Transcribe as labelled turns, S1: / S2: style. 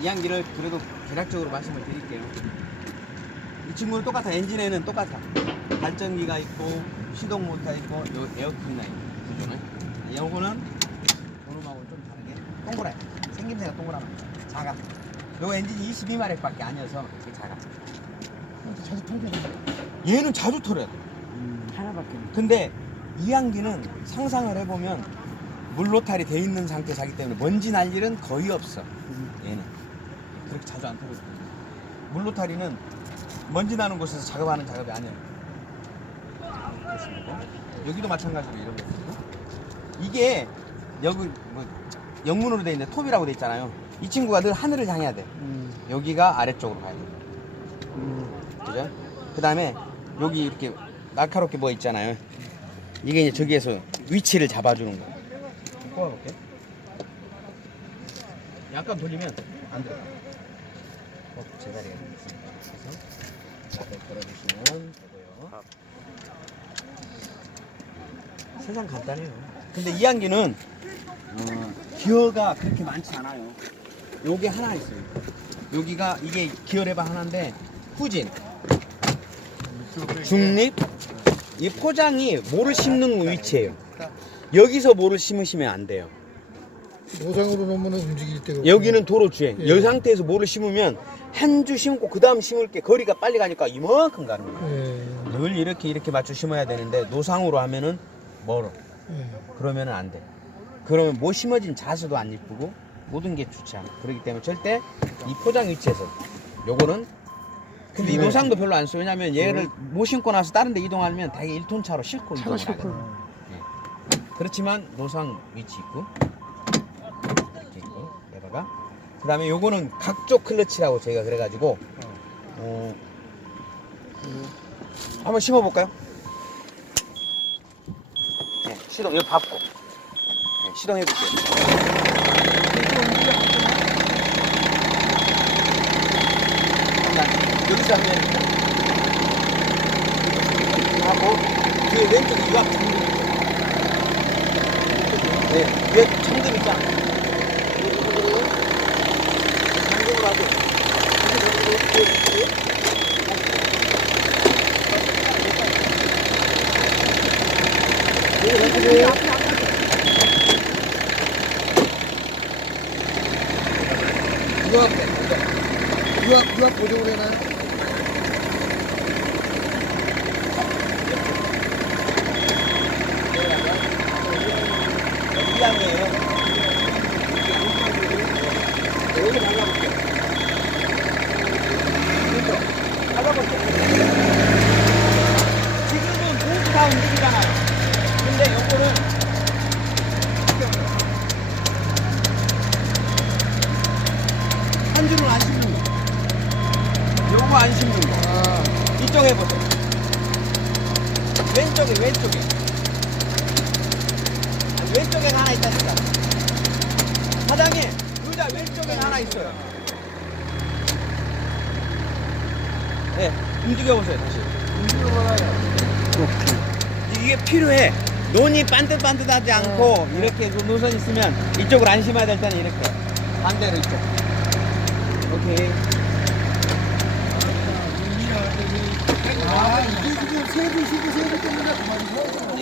S1: 이항기를 그래도 대략적으로 말씀을 드릴게요. 이 친구는 똑같아. 엔진에는 똑같아. 발전기가 있고 시동 모터 있고 요 에어컨이 있고 구조는. 요거는 요놈하고 좀 다르게 동그래. 생김새가 동그라면 작아. 요 엔진이 22마력밖에 아니어서 되게 작아.
S2: 자주 털게 돼.
S1: 얘는 자주 털어야 돼.
S2: 하나밖에.
S1: 근데 이항기는 상상을 해보면 물로탈이 돼 있는 상태 자기 때문에 먼지 날 일은 거의 없어. 얘는 그렇게 자주 안 털거든요. 물로타리는 먼지 나는 곳에서 작업하는 작업이 아니에요. 그렇습니다. 여기도 마찬가지로 이런 거 이게 여기 뭐 영문으로 돼 있는 톱이라고 돼 있잖아요. 이 친구가 늘 하늘을 향해야 돼.
S2: 음.
S1: 여기가 아래쪽으로 가야 돼.
S2: 음.
S1: 그죠? 그 다음에 여기 이렇게 날카롭게 뭐 있잖아요. 이게 이제 저기에서 위치를 잡아주는 거예요. 뽑아볼게. 약간 돌리면 안 들어가. 어, 있습니다. 그래서 앞에 걸어주시면 되고요. 세상 간단해요. 근데 이 향기는 어, 기어가 그렇게 많지 않아요. 요게 하나 있어요. 여기가 이게 기어 레바 하나인데 후진, 중립, 이 포장이 모를 심는 위치예요. 여기서 모를 심으시면 안 돼요.
S2: 노상으로 놓으면 움직일 데가.
S1: 여기는 도로 주행.
S2: 예.
S1: 이 상태에서 모를 심으면 한 주 심고 그 다음 심을 게 거리가 빨리 가니까 이만큼 가는 거예요.
S2: 예.
S1: 늘 이렇게 이렇게 맞춰 심어야 되는데 노상으로 하면은 멀어.
S2: 예.
S1: 그러면은 안 돼. 그러면 못 심어진 자수도 안 이쁘고 모든 게 좋지 않아. 그렇기 때문에 절대 이 포장 위치에서 요거는 근데 이
S2: 네.
S1: 노상도 별로 안 써. 왜냐면 얘를 못 심고 나서 다른 데 이동하면 되게 1톤 차로 싣고
S2: 차가
S1: 이동을. 하거든. 그렇지만 노상 위치 있고 레버가. 그 다음에 요거는 각조 클러치라고 저희가 그래가지고 어, 한번 심어볼까요? 네, 시동 이거 밟고. 네, 시동해볼게요. 잠깐 여기서 하면 하고 뒤에 왼쪽에 유압 잠금 네, 얘 잠금 있잖아 잠금을 하고
S2: 유압, 유압, 유압 보정을 해놔요?
S1: 이 양이에요 여기 발라볼게요 이거 발라볼게요 지금은 모두 다 움직이잖아요 근데 요거는 한 줄은 안 씹는 거 요거 안 씹는 거
S2: 아,
S1: 이쪽 해보세요 왼쪽에 왼쪽에 왼쪽에 하나 있다니까. 사장님 의자 왼쪽에 하나 있어요 네 움직여보세요 다시 이게 필요해 논이 반듯반듯하지 않고 이렇게 그 노선 있으면 이쪽으로 안 심어야 될 때는 이렇게 반대로 이쪽 오케이
S2: 아, 이게 지금 세부 시고 세부 때문에 그만이고.